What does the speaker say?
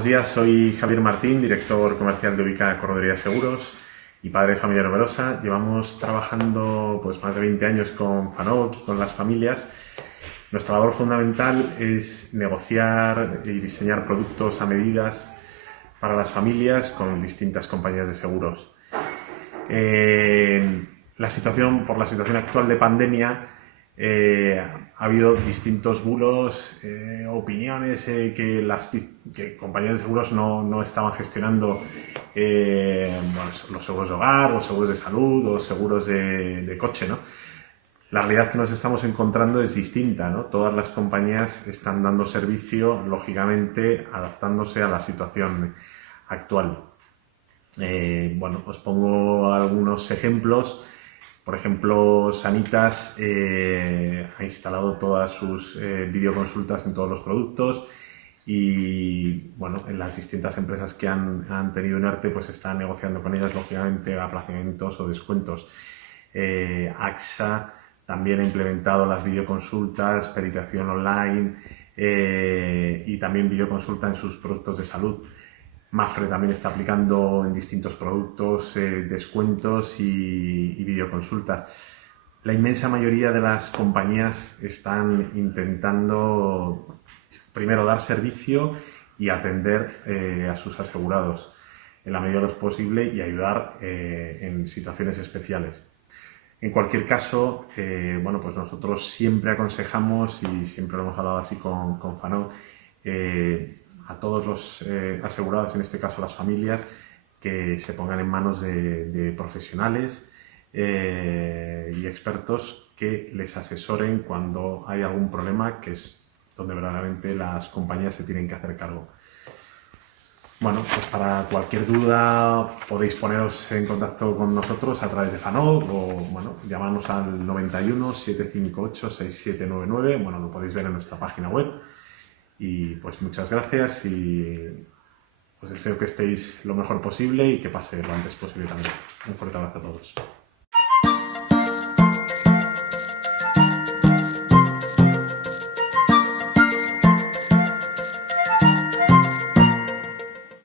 Buenos días, soy Javier Martín, director comercial de Ubica Correduría de Seguros y padre de familia numerosa. Llevamos trabajando más de 20 años con FANOC y con las familias. Nuestra labor fundamental es negociar y diseñar productos a medidas para las familias con distintas compañías de seguros. Por la situación actual de pandemia, ha habido distintos bulos, opiniones que compañías de seguros no estaban gestionando los seguros de hogar, los seguros de salud o seguros de coche, ¿no? La realidad que nos estamos encontrando es distinta, ¿no? Todas las compañías están dando servicio, lógicamente, adaptándose a la situación actual. Os pongo algunos ejemplos. Por ejemplo, Sanitas ha instalado todas sus videoconsultas en todos los productos y en las distintas empresas que han tenido un ERTE están negociando con ellas, lógicamente, aplazamientos o descuentos. AXA también ha implementado las videoconsultas, peritación online y también videoconsulta en sus productos de salud. Mapfre también está aplicando en distintos productos descuentos y videoconsultas. La inmensa mayoría de las compañías están intentando primero dar servicio y atender a sus asegurados en la medida de lo posible y ayudar en situaciones especiales. En cualquier caso, nosotros siempre aconsejamos, y siempre lo hemos hablado así con FANOC, a todos los asegurados, en este caso las familias, que se pongan en manos de profesionales y expertos que les asesoren cuando hay algún problema, que es donde verdaderamente las compañías se tienen que hacer cargo. Para cualquier duda podéis poneros en contacto con nosotros a través de FANOC o llamarnos al 91 758 6799. Lo podéis ver en nuestra página web. Y muchas gracias y os deseo que estéis lo mejor posible y que pase lo antes posible también esto. Un fuerte abrazo a todos.